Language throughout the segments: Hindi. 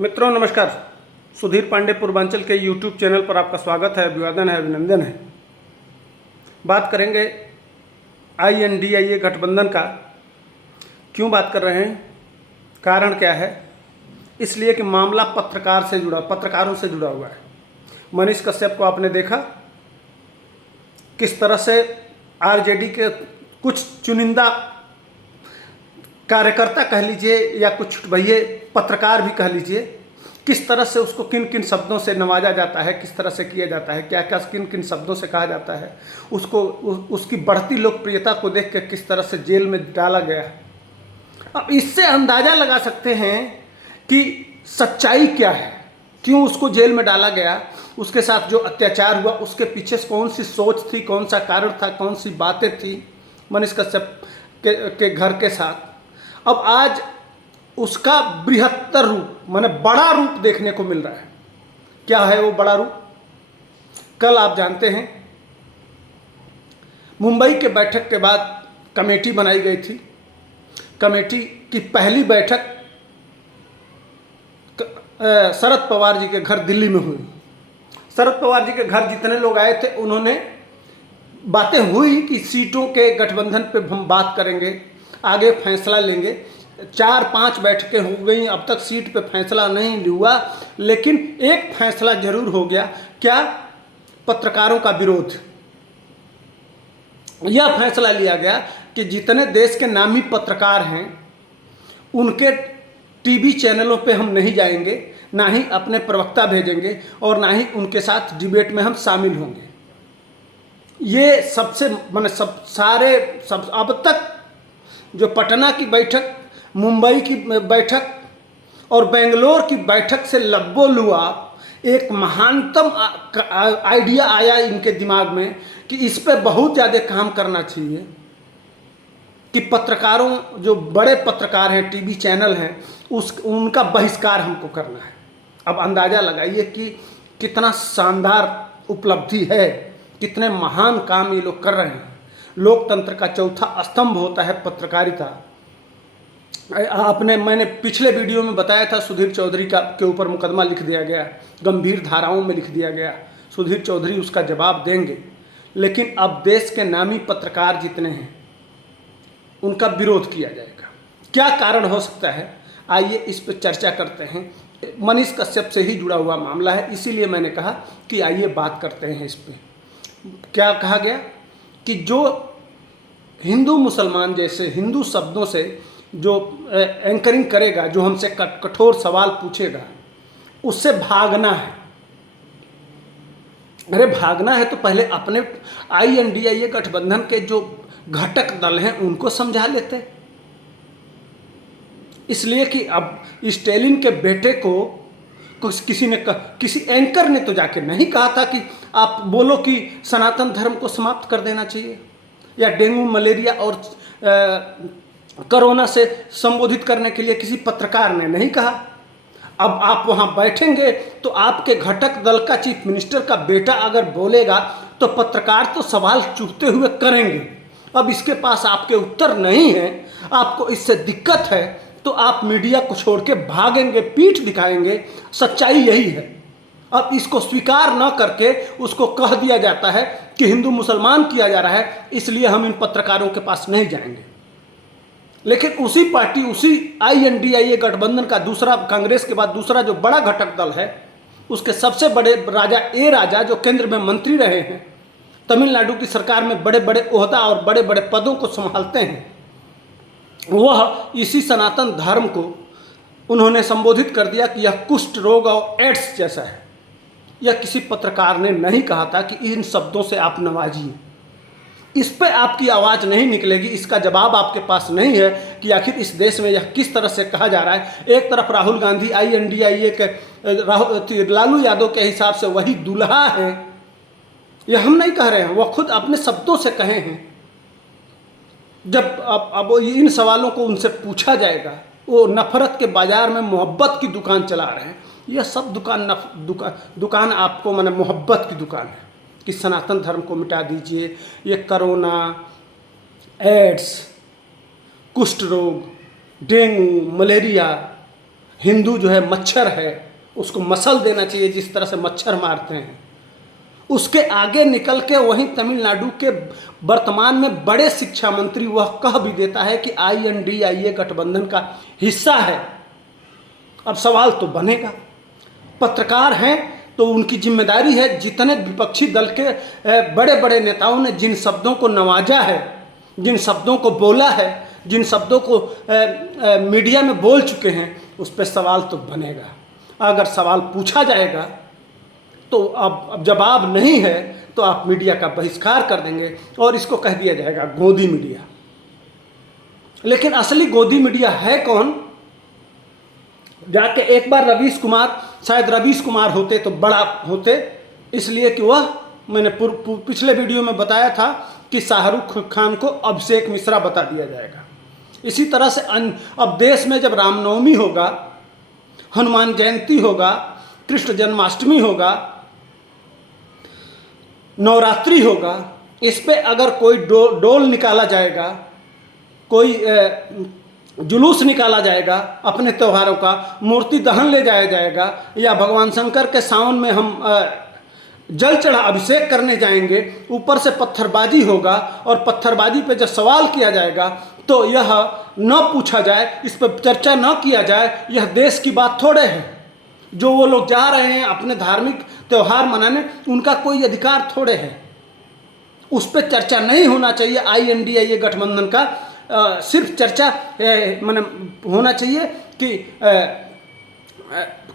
मित्रों नमस्कार। सुधीर पांडे पूर्वांचल के यूट्यूब चैनल पर आपका स्वागत है, अभिवादन है, अभिनंदन है। बात करेंगे INDIA गठबंधन का। क्यों बात कर रहे हैं, कारण क्या है? इसलिए कि मामला पत्रकारों से जुड़ा हुआ है। मनीष कश्यप को आपने देखा किस तरह से RJD के कुछ चुनिंदा कार्यकर्ता कह लीजिए या कुछ भैया पत्रकार भी कह लीजिए, किस तरह से उसको किन किन शब्दों से नवाजा जाता है, किस तरह से किया जाता है, क्या क्या किन किन शब्दों से कहा जाता है, उसको उसकी बढ़ती लोकप्रियता को देख के किस तरह से जेल में डाला गया। अब इससे अंदाज़ा लगा सकते हैं कि सच्चाई क्या है, क्यों उसको जेल में डाला गया, उसके साथ जो अत्याचार हुआ उसके पीछे कौन सी सोच थी, कौन सा कारण था, कौन सी बातें थी मनीष कश्यप के घर के साथ। अब आज उसका बृहत्तर रूप माने बड़ा रूप देखने को मिल रहा है। क्या है वो बड़ा रूप? कल आप जानते हैं मुंबई के बैठक के बाद कमेटी बनाई गई थी। कमेटी की पहली बैठक शरद पवार जी के घर दिल्ली में हुई। शरद पवार जी के घर जितने लोग आए थे उन्होंने बातें हुई कि सीटों के गठबंधन पे हम बात करेंगे, आगे फैसला लेंगे। 4-5 बैठकें हो गई, अब तक सीट पे फैसला नहीं हुआ, लेकिन एक फैसला जरूर हो गया। क्या? पत्रकारों का विरोध। यह फैसला लिया गया कि जितने देश के नामी पत्रकार हैं उनके टीवी चैनलों पे हम नहीं जाएंगे, ना ही अपने प्रवक्ता भेजेंगे और ना ही उनके साथ डिबेट में हम शामिल होंगे। ये सबसे अब तक जो पटना की बैठक, मुंबई की बैठक और बेंगलोर की बैठक से लब्बो-लुआब एक महानतम आइडिया आया इनके दिमाग में कि इस पे बहुत ज़्यादा काम करना चाहिए कि पत्रकारों, जो बड़े पत्रकार हैं, टीवी चैनल हैं, उनका बहिष्कार हमको करना है। अब अंदाज़ा लगाइए कि कितना शानदार उपलब्धि है, कितने महान काम ये लोग कर रहे हैं। लोकतंत्र का चौथा स्तंभ होता है पत्रकारिता। मैंने पिछले वीडियो में बताया था, सुधीर चौधरी के ऊपर मुकदमा लिख दिया गया, गंभीर धाराओं में लिख दिया गया। सुधीर चौधरी उसका जवाब देंगे, लेकिन अब देश के नामी पत्रकार जितने हैं उनका विरोध किया जाएगा। क्या कारण हो सकता है, आइए इस पर चर्चा करते हैं। मनीष कश्यप से ही जुड़ा हुआ मामला है, इसीलिए मैंने कहा कि आइए बात करते हैं इस पर। क्या कहा गया कि जो हिंदू मुसलमान जैसे हिंदू शब्दों से जो एंकरिंग करेगा, जो हमसे कठोर सवाल पूछेगा, उससे भागना है। अरे भागना है तो पहले अपने INDIA गठबंधन के जो घटक दल हैं उनको समझा लेते। इसलिए कि अब स्टेलिन के बेटे को किसी एंकर ने तो जाके नहीं कहा था कि आप बोलो कि सनातन धर्म को समाप्त कर देना चाहिए, या डेंगू, मलेरिया और कोरोना से संबोधित करने के लिए किसी पत्रकार ने नहीं कहा। अब आप वहां बैठेंगे तो आपके घटक दल का चीफ मिनिस्टर का बेटा अगर बोलेगा तो पत्रकार तो सवाल चूकते हुए करेंगे। अब इसके पास आपके उत्तर नहीं है, आपको इससे दिक्कत है, तो आप मीडिया को छोड़ के भागेंगे, पीठ दिखाएंगे। सच्चाई यही है। अब इसको स्वीकार न करके उसको कह दिया जाता है कि हिंदू मुसलमान किया जा रहा है, इसलिए हम इन पत्रकारों के पास नहीं जाएंगे। लेकिन उसी पार्टी, उसी INDIA गठबंधन का दूसरा, कांग्रेस के बाद दूसरा जो बड़ा घटक दल है, उसके सबसे बड़े राजा जो केंद्र में मंत्री रहे हैं, तमिलनाडु की सरकार में बड़े बड़े ओहदा और बड़े बड़े पदों को संभालते हैं, वह इसी सनातन धर्म को उन्होंने संबोधित कर दिया कि यह कुष्ठ रोग और एड्स जैसा है। यह किसी पत्रकार ने नहीं कहा था कि इन शब्दों से आप नवाजिए। इस पे आपकी आवाज़ नहीं निकलेगी, इसका जवाब आपके पास नहीं है कि आखिर इस देश में यह किस तरह से कहा जा रहा है। एक तरफ राहुल गांधी INDIA के लालू यादव के हिसाब से वही दूल्हा है, यह हम नहीं कह रहे हैं, वह खुद अपने शब्दों से कहे हैं। जब अब इन सवालों को उनसे पूछा जाएगा, वो नफरत के बाजार में मोहब्बत की दुकान चला रहे हैं। यह सब दुकान आपको माने मोहब्बत की दुकान है कि सनातन धर्म को मिटा दीजिए। ये कोरोना, एड्स, कुष्ठ रोग, डेंगू, मलेरिया, हिंदू जो है मच्छर है, उसको मसल देना चाहिए जिस तरह से मच्छर मारते हैं। उसके आगे निकल के वहीं तमिलनाडु के वर्तमान में बड़े शिक्षा मंत्री वह कह भी देता है कि INDIA गठबंधन का हिस्सा है। अब सवाल तो बनेगा, पत्रकार हैं तो उनकी जिम्मेदारी है, जितने विपक्षी दल के बड़े बड़े नेताओं ने जिन शब्दों को नवाजा है, जिन शब्दों को बोला है, जिन शब्दों को मीडिया में बोल चुके हैं, उस पर सवाल तो बनेगा। अगर सवाल पूछा जाएगा तो अब जवाब नहीं है तो आप मीडिया का बहिष्कार कर देंगे और इसको कह दिया जाएगा गोदी मीडिया। लेकिन असली गोदी मीडिया है कौन? जाके एक बार रवीश कुमार, शायद रवीश कुमार होते तो बड़ा होते, इसलिए कि वह, मैंने पिछले वीडियो में बताया था कि शाहरुख खान को अभिषेक मिश्रा बता दिया जाएगा। इसी तरह से अब देश में जब रामनवमी होगा, हनुमान जयंती होगा, कृष्ण जन्माष्टमी होगा, नवरात्रि होगा, इस पे अगर कोई डोल निकाला जाएगा, कोई जुलूस निकाला जाएगा अपने त्योहारों का, मूर्ति दहन ले जाया जाएगा, या भगवान शंकर के सावन में हम जल चढ़ा अभिषेक करने जाएंगे, ऊपर से पत्थरबाजी होगा और पत्थरबाजी पे जब सवाल किया जाएगा तो यह न पूछा जाए, इस पर चर्चा न किया जाए, यह देश की बात थोड़े है। जो वो लोग जा रहे हैं अपने धार्मिक त्यौहार मनाने, उनका कोई अधिकार थोड़े है। उस पर चर्चा नहीं होना चाहिए। INDIA गठबंधन का सिर्फ चर्चा माने होना चाहिए कि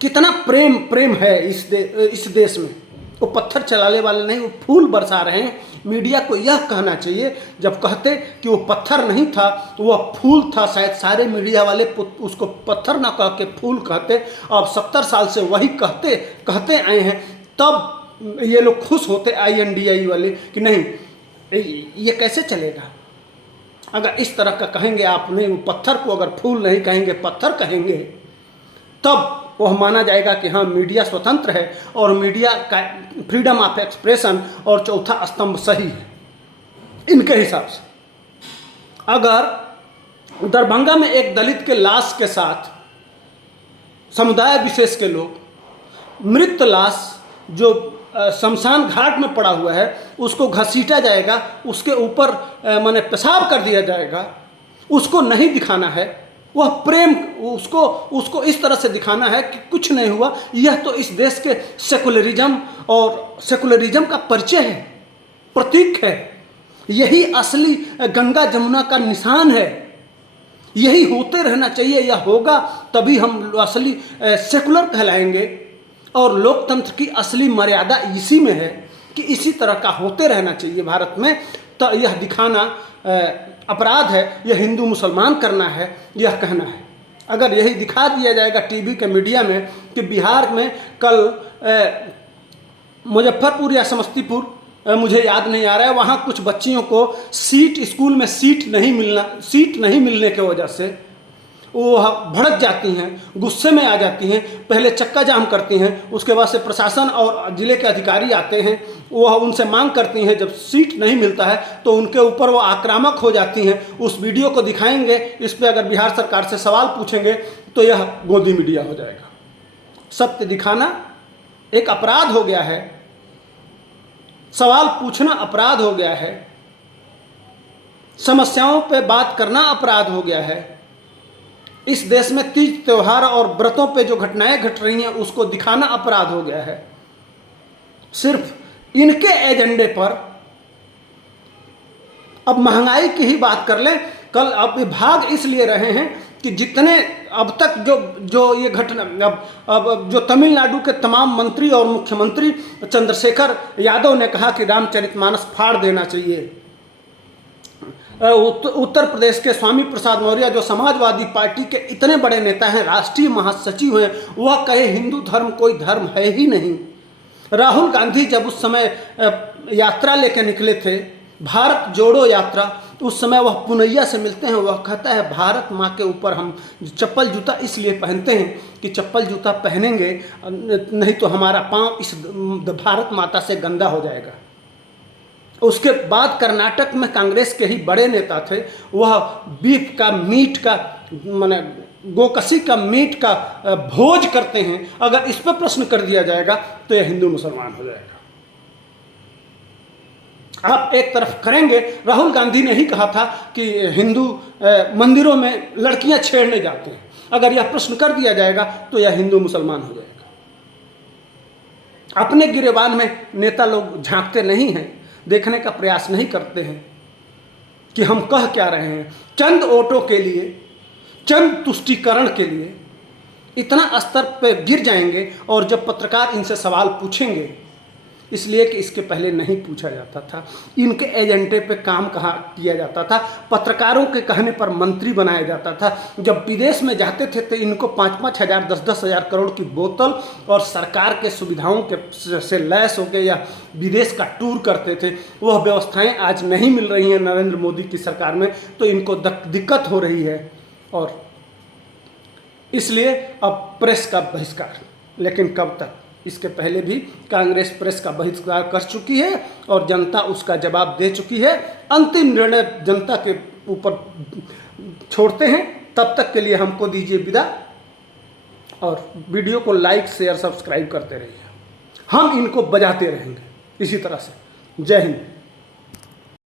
कितना प्रेम है इस देश में। वो पत्थर चलाने वाले नहीं, वो फूल बरसा रहे हैं। मीडिया को यह कहना चाहिए, जब कहते कि वो पत्थर नहीं था, वह फूल था, शायद सारे मीडिया वाले उसको पत्थर ना कह के फूल कहते। अब 70 साल से वही कहते आए हैं, तब ये लोग खुश होते INDIA वाले कि नहीं ये कैसे चलेगा। अगर इस तरह का कहेंगे आप, नहीं वो पत्थर को अगर फूल नहीं कहेंगे पत्थर कहेंगे, तब वह माना जाएगा कि हाँ मीडिया स्वतंत्र है और मीडिया का फ्रीडम ऑफ एक्सप्रेशन और चौथा स्तंभ सही है इनके हिसाब से। अगर दरभंगा में एक दलित के लाश के साथ समुदाय विशेष के लोग, मृत लाश जो शमशान घाट में पड़ा हुआ है उसको घसीटा जाएगा, उसके ऊपर माने पेशाब कर दिया जाएगा, उसको नहीं दिखाना है। वह प्रेम, उसको इस तरह से दिखाना है कि कुछ नहीं हुआ। यह तो इस देश के सेकुलरिज्म का परिचय है, प्रतीक है। यही असली गंगा जमुना का निशान है। यही होते रहना चाहिए। यह होगा तभी हम असली सेकुलर कहलाएंगे। और लोकतंत्र की असली मर्यादा इसी में है कि इसी तरह का होते रहना चाहिए भारत में। तो यह दिखाना अपराध है, यह हिंदू मुसलमान करना है, यह कहना है। अगर यही दिखा दिया जाएगा टीवी के मीडिया में कि बिहार में कल मुजफ्फरपुर या समस्तीपुर, मुझे याद नहीं आ रहा है, वहाँ कुछ बच्चियों को स्कूल में सीट नहीं मिलने की वजह से वो भड़क जाती हैं, गुस्से में आ जाती हैं, पहले चक्का जाम करती हैं, उसके बाद से प्रशासन और ज़िले के अधिकारी आते हैं, वह उनसे मांग करती हैं। जब सीट नहीं मिलता है तो उनके ऊपर वो आक्रामक हो जाती हैं। उस वीडियो को दिखाएंगे, इस पर अगर बिहार सरकार से सवाल पूछेंगे तो यह गोदी मीडिया हो जाएगा। सत्य दिखाना एक अपराध हो गया है, सवाल पूछना अपराध हो गया है, समस्याओं पर बात करना अपराध हो गया है। इस देश में तीज त्योहार और व्रतों पे जो घटनाएं घट रही हैं उसको दिखाना अपराध हो गया है। सिर्फ इनके एजेंडे पर अब महंगाई की ही बात कर लें। कल अब भाग इसलिए रहे हैं कि जितने अब तक जो ये घटना, अब जो तमिलनाडु के तमाम मंत्री और मुख्यमंत्री चंद्रशेखर यादव ने कहा कि रामचरितमानस फाड़ देना चाहिए। उत्तर प्रदेश के स्वामी प्रसाद मौर्य जो समाजवादी पार्टी के इतने बड़े नेता हैं, राष्ट्रीय महासचिव हैं, वह कहे हिंदू धर्म कोई धर्म है ही नहीं। राहुल गांधी जब उस समय यात्रा लेके निकले थे, भारत जोड़ो यात्रा, उस समय वह पुनैया से मिलते हैं। वह कहता है भारत माँ के ऊपर हम चप्पल जूता इसलिए पहनते हैं कि चप्पल जूता पहनेंगे नहीं तो हमारा पाँव इस भारत माता से गंदा हो जाएगा। उसके बाद कर्नाटक में कांग्रेस के ही बड़े नेता थे, वह बीफ का मीट का माने गोकसी का मीट का भोज करते हैं, अगर इस पर प्रश्न कर दिया जाएगा तो यह हिंदू मुसलमान हो जाएगा। आप एक तरफ करेंगे, राहुल गांधी ने ही कहा था कि हिंदू मंदिरों में लड़कियां छेड़ने जाते हैं, अगर यह प्रश्न कर दिया जाएगा तो यह हिंदू मुसलमान हो जाएगा। अपने गिरेबान में नेता लोग झांकते नहीं हैं, देखने का प्रयास नहीं करते हैं कि हम कह क्या रहे हैं। चंद वोटों के लिए, चंद तुष्टीकरण के लिए इतना स्तर पर गिर जाएंगे, और जब पत्रकार इनसे सवाल पूछेंगे, इसलिए कि इसके पहले नहीं पूछा जाता था, इनके एजेंडे पे काम कहा किया जाता था, पत्रकारों के कहने पर मंत्री बनाया जाता था। जब विदेश में जाते थे तो इनको 5-5 हज़ार 10-10 हज़ार करोड़ की बोतल और सरकार के सुविधाओं के से लैस होकर या विदेश का टूर करते थे। वह व्यवस्थाएं आज नहीं मिल रही हैं नरेंद्र मोदी की सरकार में, तो इनको दिक्कत हो रही है, और इसलिए अब प्रेस का बहिष्कार। लेकिन कब तक? इसके पहले भी कांग्रेस प्रेस का बहिष्कार कर चुकी है और जनता उसका जवाब दे चुकी है। अंतिम निर्णय जनता के ऊपर छोड़ते हैं। तब तक के लिए हमको दीजिए विदा, और वीडियो को लाइक शेयर सब्सक्राइब करते रहिए। हम इनको बजाते रहेंगे इसी तरह से। जय हिंद।